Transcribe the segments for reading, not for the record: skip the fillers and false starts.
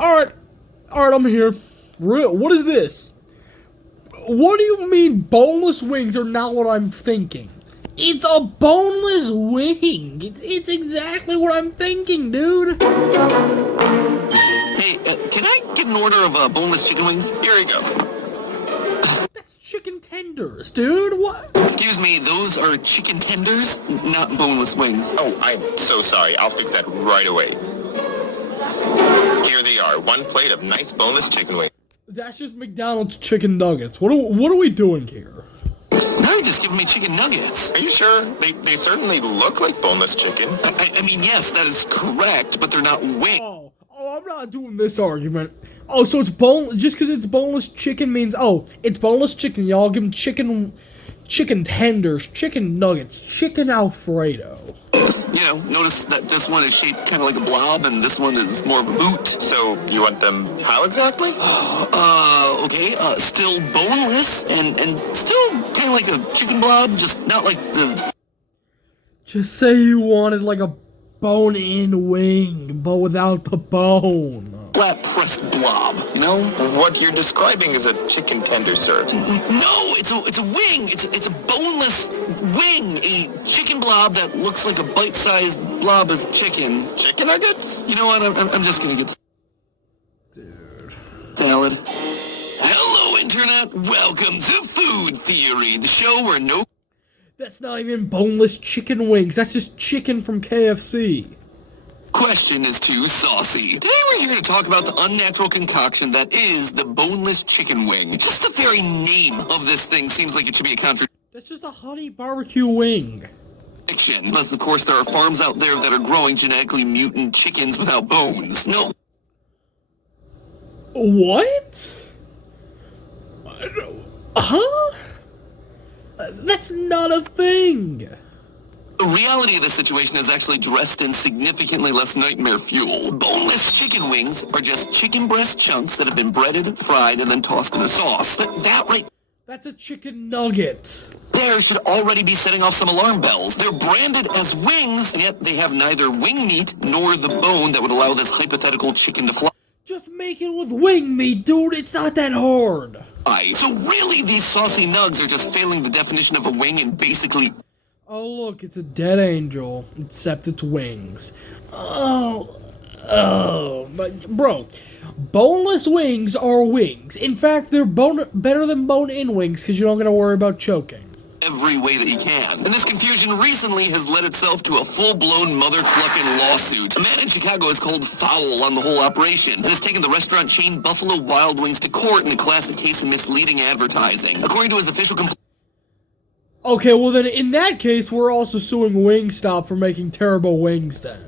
Alright, I'm here. What is this? What do you mean boneless wings are not what I'm thinking? It's a boneless wing. It's exactly what I'm thinking, dude. Hey, can I get an order of boneless chicken wings? Here you go. That's chicken tenders, dude. What? Excuse me, those are chicken tenders, not boneless wings. Oh, I'm so sorry. I'll fix that right away. Here they are. One plate of nice boneless chicken wings. That's just McDonald's chicken nuggets. What are we doing here? Now you're just giving me chicken nuggets. Are you sure? They certainly look like boneless chicken. I mean, yes, that is correct, but they're not wings. Oh, I'm not doing this argument. Oh, so it's just because it's boneless chicken means, oh, it's boneless chicken, y'all. Give them chicken tenders, chicken nuggets, chicken Alfredo. You know, notice that this one is shaped kind of like a blob, and this one is more of a boot. So you want them how exactly? Okay, still boneless, and still kind of like a chicken blob, just not like the... Just say you wanted like a bone-in wing, but without the bone. flat-pressed blob, you know? What you're describing is a chicken tender, sir. No, it's a wing. It's a boneless wing. A chicken blob that looks like a bite-sized blob of chicken. Chicken nuggets? You know what? I'm just gonna get... Dude. Salad. Hello, Internet. Welcome to Food Theory, the show where no... That's not even boneless chicken wings. That's just chicken from KFC. question is too saucy. Today we're here to talk about the unnatural concoction that is the boneless chicken wing. Just the very name of this thing seems like it should be a contradiction. That's just a honey barbecue wing. Unless, of course, there are farms out there that are growing genetically mutant chickens without bones. No. What? Huh? That's not a thing. The reality of the situation is actually dressed in significantly less nightmare fuel. Boneless chicken wings are just chicken breast chunks that have been breaded, fried, and then tossed in a sauce. But that right... That's a chicken nugget. There should already be setting off some alarm bells. They're branded as wings, and yet they have neither wing meat nor the bone that would allow this hypothetical chicken to fly. Just make it with wing meat, dude. It's not that hard. So really, these saucy nugs are just failing the definition of a wing and basically... Oh, look, it's a dead angel, except it's wings. But, bro, boneless wings are wings. In fact, they're better than bone-in wings because you don't gotta worry about choking. Every way that you can. And this confusion recently has led itself to a full-blown mother-clucking lawsuit. A man in Chicago has called foul on the whole operation and has taken the restaurant chain Buffalo Wild Wings to court in a classic case of misleading advertising. According to his official complaint... Okay, well then, in that case, we're also suing Wingstop for making terrible wings then.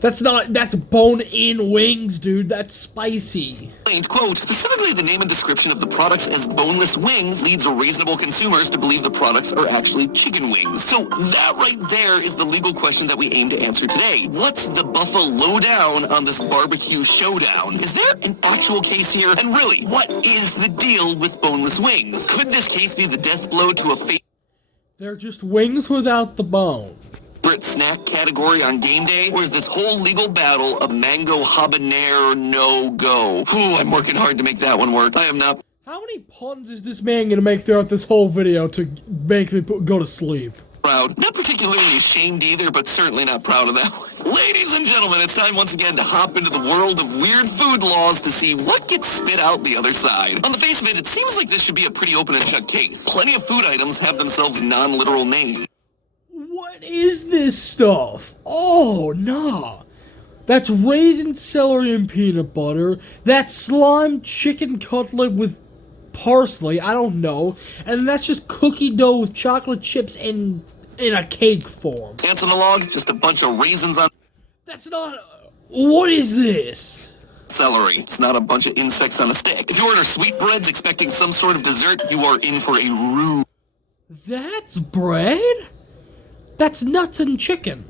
That's bone-in wings, dude. That's spicy. Quote, specifically the name and description of the products as boneless wings leads reasonable consumers to believe the products are actually chicken wings. So that right there is the legal question that we aim to answer today. What's the Buffalo lowdown on this barbecue showdown? Is there an actual case here? And really, what is the deal with boneless wings? Could this case be the death blow to a They're just wings without the bone. favorite snack category on game day? Or is this whole legal battle a mango habanero no-go? Ooh, I'm working hard to make that one work. I am not... How many puns is this man gonna make throughout this whole video to make me go to sleep? Proud. Not particularly ashamed either, but certainly not proud of that one. Ladies and gentlemen, it's time once again to hop into the world of weird food laws to see what gets spit out the other side. On the face of it, it seems like this should be a pretty open and shut case. Plenty of food items have themselves non-literal names. What is this stuff? Oh, nah. That's raisin, celery, and peanut butter. That's slime chicken cutlet with parsley, I don't know. And that's just cookie dough with chocolate chips in a cake form. Ants on the log, just a bunch of raisins on... That's not... What is this? Celery. It's not a bunch of insects on a stick. If you order sweetbreads expecting some sort of dessert, you are in for a rude... That's bread? That's nuts and chicken.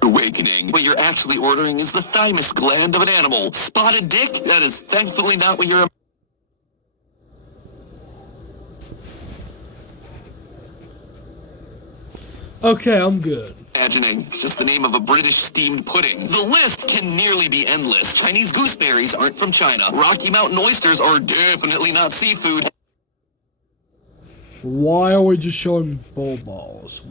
Awakening. What you're actually ordering is the thymus gland of an animal. Spotted dick? That is thankfully not what you're... Okay, I'm good. imagining. It's just the name of a British steamed pudding. The list can nearly be endless. Chinese gooseberries aren't from China. Rocky Mountain oysters are definitely not seafood. Why are we just showing bowl balls?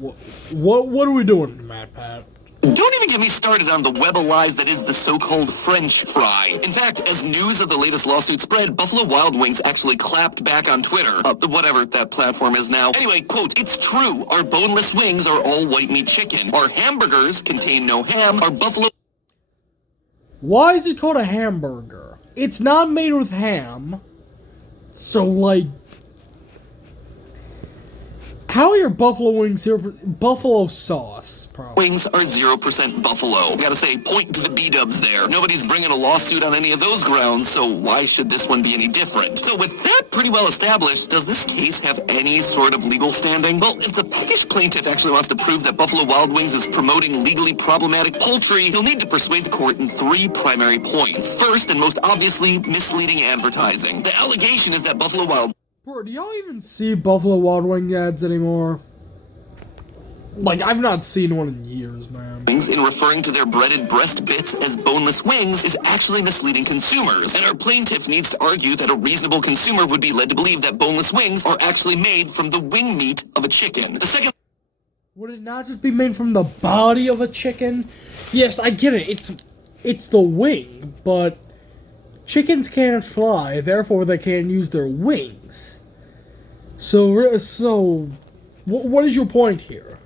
What are we doing, Matt Pat? Don't even get me started on the web of lies that is the so-called French fry. In fact, as news of the latest lawsuit spread, Buffalo Wild Wings actually clapped back on Twitter, whatever that platform is now. Anyway, quote, "It's true, our boneless wings are all white meat chicken. Our hamburgers contain no ham. Our buffalo..." Why is it called a hamburger? It's not made with ham. So, like... How are your buffalo wings here? Buffalo sauce, probably. Wings are 0% buffalo. Gotta say, point to the B-dubs there. Nobody's bringing a lawsuit on any of those grounds, so why should this one be any different? So with that pretty well established, does this case have any sort of legal standing? Well, if the peckish plaintiff actually wants to prove that Buffalo Wild Wings is promoting legally problematic poultry, he'll need to persuade the court in 3 primary points. First, and most obviously, misleading advertising. The allegation is that Buffalo Wild... Bro, do y'all even see Buffalo Wild Wing ads anymore? Like, I've not seen one in years, man. In referring to their breaded breast bits as boneless wings is actually misleading consumers, and our plaintiff needs to argue that a reasonable consumer would be led to believe that boneless wings are actually made from the wing meat of a chicken. The second... Would it not just be made from the body of a chicken? Yes, I get it. It's the wing, but chickens can't fly, therefore they can't use their wings. So, what is your point here?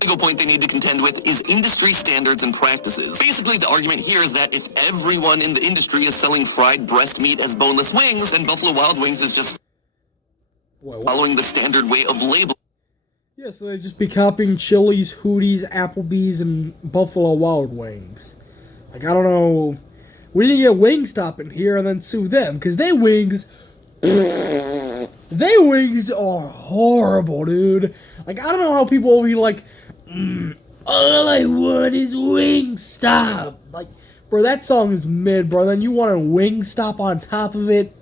The legal point they need to contend with is industry standards and practices. Basically, the argument here is that if everyone in the industry is selling fried breast meat as boneless wings, then Buffalo Wild Wings is just following the standard way of labeling. Yeah, so they'd just be copying Chili's, Hootie's, Applebee's, and Buffalo Wild Wings. Like, I don't know. We need to get Wingstop in here and then sue them, because they wings are horrible, dude. Like, I don't know how people will be like, all I want is Wingstop. Like, bro, that song is mid, bro. Then you want a Wingstop on top of it?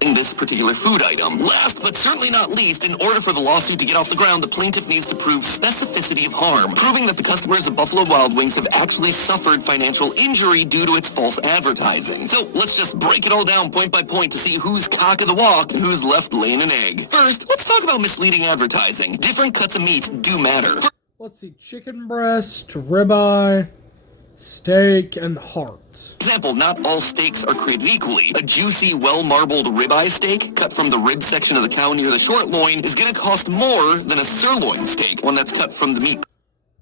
In this particular food item. Last but certainly not least, in order for the lawsuit to get off the ground, the plaintiff needs to prove specificity of harm, proving that the customers of Buffalo Wild Wings have actually suffered financial injury due to its false advertising. So let's just break it all down point by point to see who's cock of the walk and who's left laying an egg. First, let's talk about misleading advertising. Different cuts of meat do matter. Let's see, chicken breast, ribeye, steak, and heart. Example, not all steaks are created equally. A juicy, well-marbled ribeye steak cut from the rib section of the cow near the short loin is going to cost more than a sirloin steak, one that's cut from the meat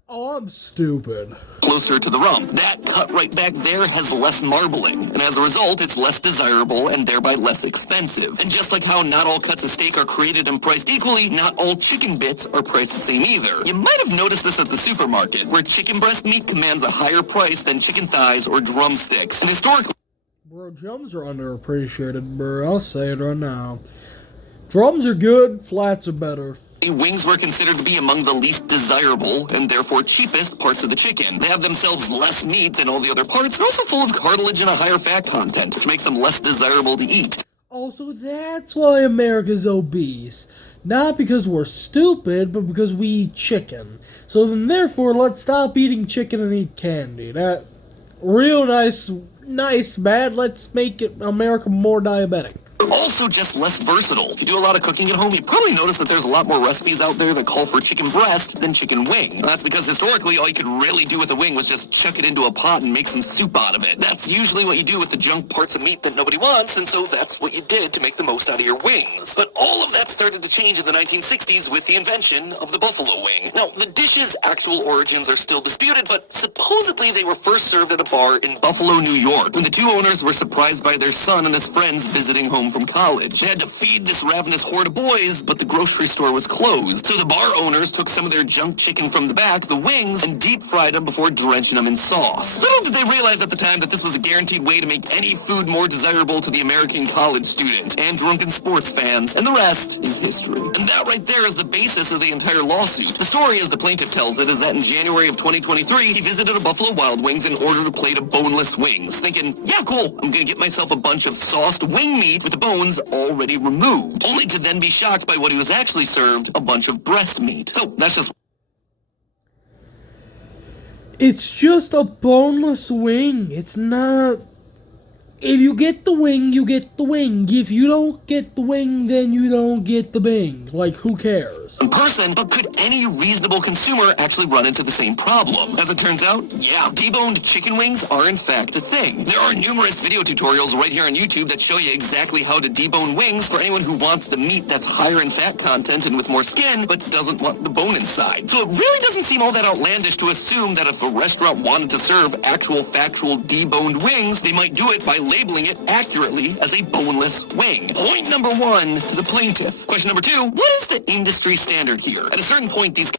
Oh, I'm stupid. closer to the rump. That cut right back there has less marbling, and as a result, it's less desirable and thereby less expensive. And just like how not all cuts of steak are created and priced equally, not all chicken bits are priced the same either. You might have noticed this at the supermarket, where chicken breast meat commands a higher price than chicken thighs or drumsticks. And historically, Bro, drums are underappreciated, bro. I'll say it right now. Drums are good, flats are better. wings were considered to be among the least desirable and therefore cheapest parts of the chicken. They have themselves less meat than all the other parts, and also full of cartilage and a higher fat content, which makes them less desirable to eat. Also, that's why America's obese. Not because we're stupid, but because we eat chicken. So then, therefore, let's stop eating chicken and eat candy. That real nice, man. Let's make America more diabetic. Also just less versatile. If you do a lot of cooking at home, you probably notice that there's a lot more recipes out there that call for chicken breast than chicken wing. And that's because historically, all you could really do with a wing was just chuck it into a pot and make some soup out of it. That's usually what you do with the junk parts of meat that nobody wants, and so that's what you did to make the most out of your wings. But all of that started to change in the 1960s with the invention of the buffalo wing. Now, the dish's actual origins are still disputed, but supposedly they were first served at a bar in Buffalo, New York, when the two owners were surprised by their son and his friends visiting home from college. They had to feed this ravenous horde of boys, but the grocery store was closed. So the bar owners took some of their junk chicken from the back, the wings, and deep fried them before drenching them in sauce. Little did they realize at the time that this was a guaranteed way to make any food more desirable to the American college student and drunken sports fans, and the rest is history. And that right there is the basis of the entire lawsuit. The story, as the plaintiff tells it, is that in January of 2023, he visited a Buffalo Wild Wings and ordered a plate of boneless wings, thinking, yeah, cool, I'm gonna get myself a bunch of sauced wing meat with the bones already removed, only to then be shocked by what he was actually served, a bunch of breast meat. So that's just... It's just a boneless wing. It's not. If you get the wing, you get the wing. If you don't get the wing, then you don't get the wing. Like, who cares? In person, but could any reasonable consumer actually run into the same problem? As it turns out, yeah, deboned chicken wings are in fact a thing. There are numerous video tutorials right here on YouTube that show you exactly how to debone wings for anyone who wants the meat that's higher in fat content and with more skin, but doesn't want the bone inside. So it really doesn't seem all that outlandish to assume that if a restaurant wanted to serve actual factual deboned wings, they might do it by labeling it accurately as a boneless wing. Point number one to the plaintiff. Question number two, what is the industry standard here? At a certain point, these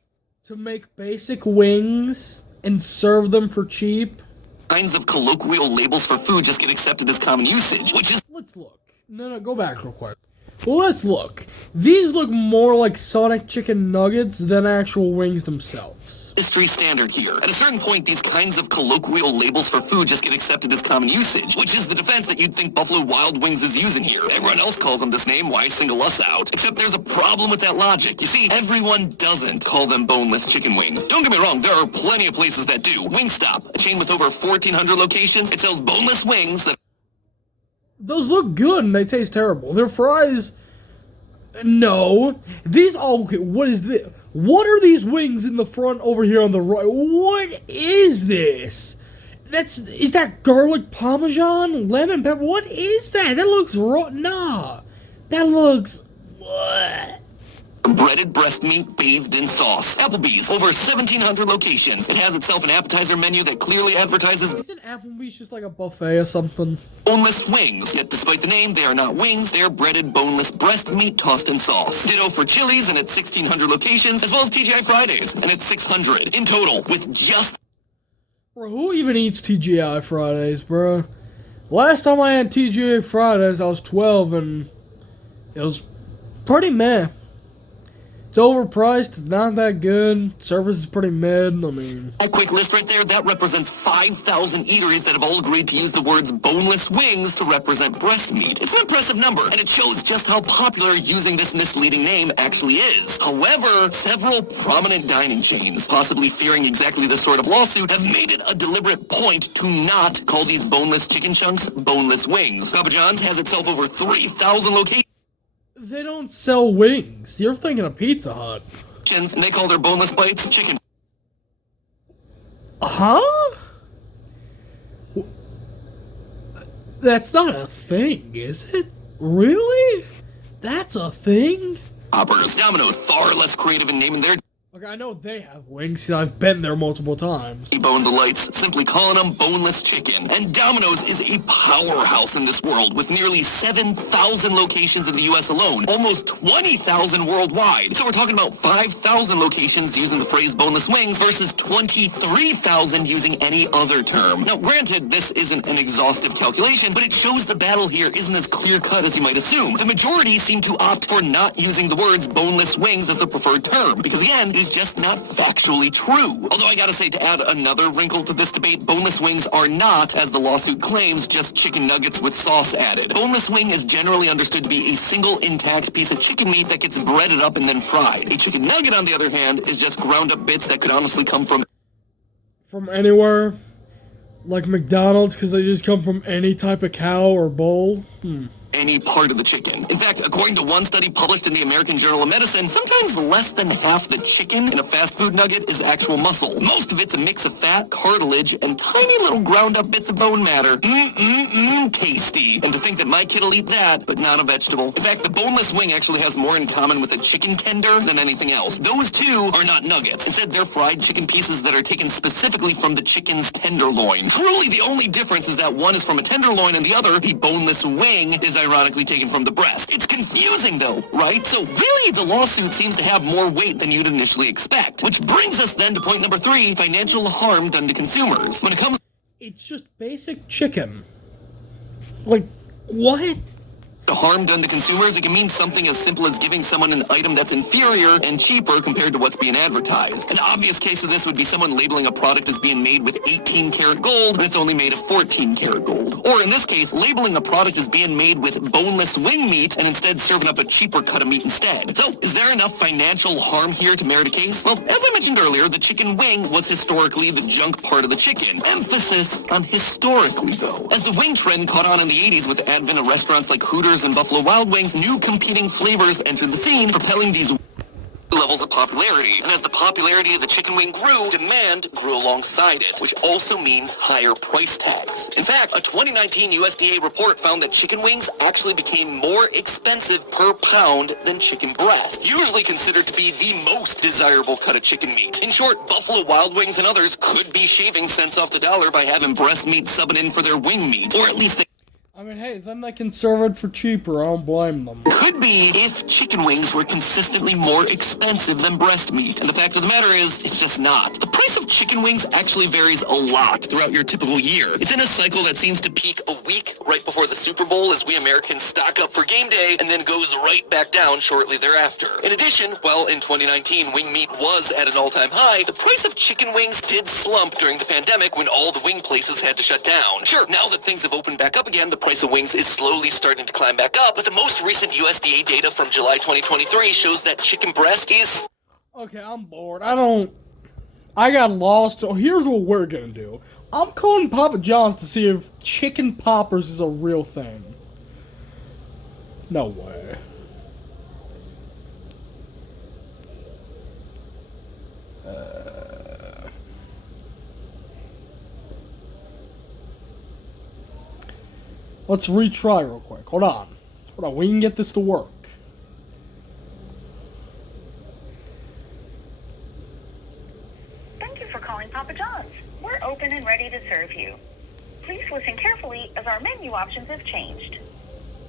To make basic wings and serve them for cheap? kinds of colloquial labels for food just get accepted as common usage, which is Let's look. No, go back real quick. Let's look. These look more like Sonic chicken nuggets than actual wings themselves. industry standard here. At a certain point, these kinds of colloquial labels for food just get accepted as common usage, which is the defense that you'd think Buffalo Wild Wings is using here. Everyone else calls them this name, why single us out? Except there's a problem with that logic. You see, everyone doesn't call them boneless chicken wings. Don't get me wrong, there are plenty of places that do. Wingstop, a chain with over 1,400 locations, it sells boneless wings that Those look good and they taste terrible. Their fries... No. These... Oh, okay, what is this? What are these wings in the front over here on the right? What is this? Is that garlic parmesan? Lemon pepper? What is that? That looks raw. Nah. That looks... What? breaded breast meat bathed in sauce. Applebee's, over 1,700 locations. It has itself an appetizer menu that clearly advertises Isn't Applebee's just like a buffet or something? boneless wings. Yet despite the name, they are not wings, they are breaded boneless breast meat tossed in sauce. Ditto for Chili's and its 1,600 locations, as well as TGI Fridays and its 600. In total, with just Bro, who even eats TGI Fridays, bro? Last time I had TGI Fridays, I was 12 and it was pretty meh. It's overpriced, not that good. Service is pretty mid. I mean, that quick list right there, that represents 5,000 eateries that have all agreed to use the words boneless wings to represent breast meat. It's an impressive number, and it shows just how popular using this misleading name actually is. However, several prominent dining chains, possibly fearing exactly this sort of lawsuit, have made it a deliberate point to not call these boneless chicken chunks boneless wings. Papa John's has itself over 3,000 locations. they don't sell wings. You're thinking of Pizza Hut. And they call their boneless bites chicken. Huh? That's not a thing, is it? Really? That's a thing? Poppers. Domino's, far less creative in naming their Okay, I know they have wings. I've been there multiple times. Bone delights, simply calling them boneless chicken. And Domino's is a powerhouse in this world with nearly 7,000 locations in the US alone, almost 20,000 worldwide. So we're talking about 5,000 locations using the phrase boneless wings versus 23,000 using any other term. Now, granted, this isn't an exhaustive calculation, but it shows the battle here isn't as clear-cut as you might assume. The majority seem to opt for not using the words boneless wings as their preferred term, because again, it is just not factually true. Although I gotta say, to add another wrinkle to this debate, boneless wings are not, as the lawsuit claims, just chicken nuggets with sauce added. Boneless wing is generally understood to be a single intact piece of chicken meat that gets breaded up and then fried. A chicken nugget, on the other hand, is just ground up bits that could honestly come from anywhere? Like McDonald's, because they just come from any type of cow or bull? any part of the chicken. In fact, according to one study published in the American Journal of Medicine, sometimes less than half the chicken in a fast food nugget is actual muscle. Most of it's a mix of fat, cartilage, and tiny little ground up bits of bone matter. Tasty. And to think that my kid'll eat that, but not a vegetable. In fact, the boneless wing actually has more in common with a chicken tender than anything else. Those two are not nuggets. Instead, they're fried chicken pieces that are taken specifically from the chicken's tenderloin. Truly, the only difference is that one is from a tenderloin and the other, the boneless wing, is ironically taken from the breast. It's confusing though, right? So really, the lawsuit seems to have more weight than you'd initially expect. Which brings us then to point number 3, financial harm done to consumers. When it comes It's just basic chicken. Like, what? harm done to consumers, it can mean something as simple as giving someone an item that's inferior and cheaper compared to what's being advertised. An obvious case of this would be someone labeling a product as being made with 18 karat gold when it's only made of 14 karat gold. Or in this case, labeling a product as being made with boneless wing meat and instead serving up a cheaper cut of meat instead. So, is there enough financial harm here to merit a case? Well, as I mentioned earlier, the chicken wing was historically the junk part of the chicken. Emphasis on historically, though. As the wing trend caught on in the 80s with the advent of restaurants like Hooters and Buffalo Wild Wings, new competing flavors entered the scene, propelling these levels of popularity. And as the popularity of the chicken wing grew, demand grew alongside it, which also means higher price tags. In fact, a 2019 USDA report found that chicken wings actually became more expensive per pound than chicken breast, usually considered to be the most desirable cut of chicken meat. In short, Buffalo Wild Wings and others could be shaving cents off the dollar by having breast meat subbing in for their wing meat, or at least they I mean, hey, then they can serve it for cheaper. I don't blame them. could be if chicken wings were consistently more expensive than breast meat. And the fact of the matter is, it's just not. The price of chicken wings actually varies a lot throughout your typical year. It's in a cycle that seems to peak a week right before the Super Bowl as we Americans stock up for game day and then goes right back down shortly thereafter. In addition, while in 2019 wing meat was at an all-time high, the price of chicken wings did slump during the pandemic when all the wing places had to shut down. Sure, now that things have opened back up again, the price of wings is slowly starting to climb back up, but the most recent USDA data from July 2023 shows that chicken breast is... Okay, I'm bored. I got lost. So here's what we're gonna do. I'm calling Papa John's to see if chicken poppers is a real thing. No way. Let's retry real quick. Hold on. We can get this to work. Thank you for calling Papa John's. We're open and ready to serve you. Please listen carefully as our menu options have changed.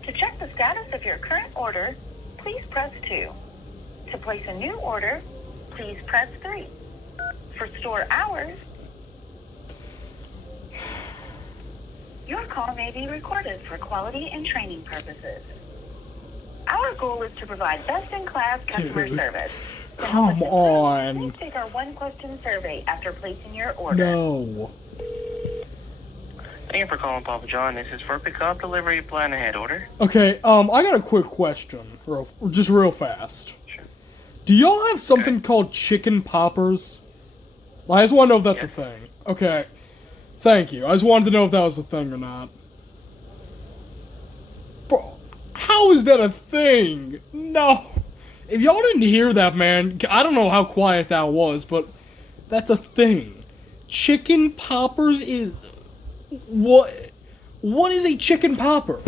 To check the status of your current order, please press 2. To place a new order, please press 3. For store hours, your call may be recorded for quality and training purposes. Our goal is to provide best-in-class customer service. To help us Come improve, on. Please take our one-question survey after placing your order. No. Thank you for calling Papa John. This is for pickup, delivery, plan ahead order. Okay, I got a quick question, real fast. Sure. Do y'all have something called chicken poppers? I just want to know if that's a Yes. thing. Okay, thank you. I just wanted to know if that was a thing or not. Bro, how is that a thing? No. If y'all didn't hear that, man, I don't know how quiet that was, but that's a thing. Chicken poppers is... What is a chicken popper?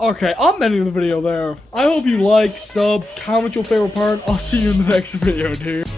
Okay, I'm ending the video there. I hope you like, sub, comment your favorite part. I'll see you in the next video, dude.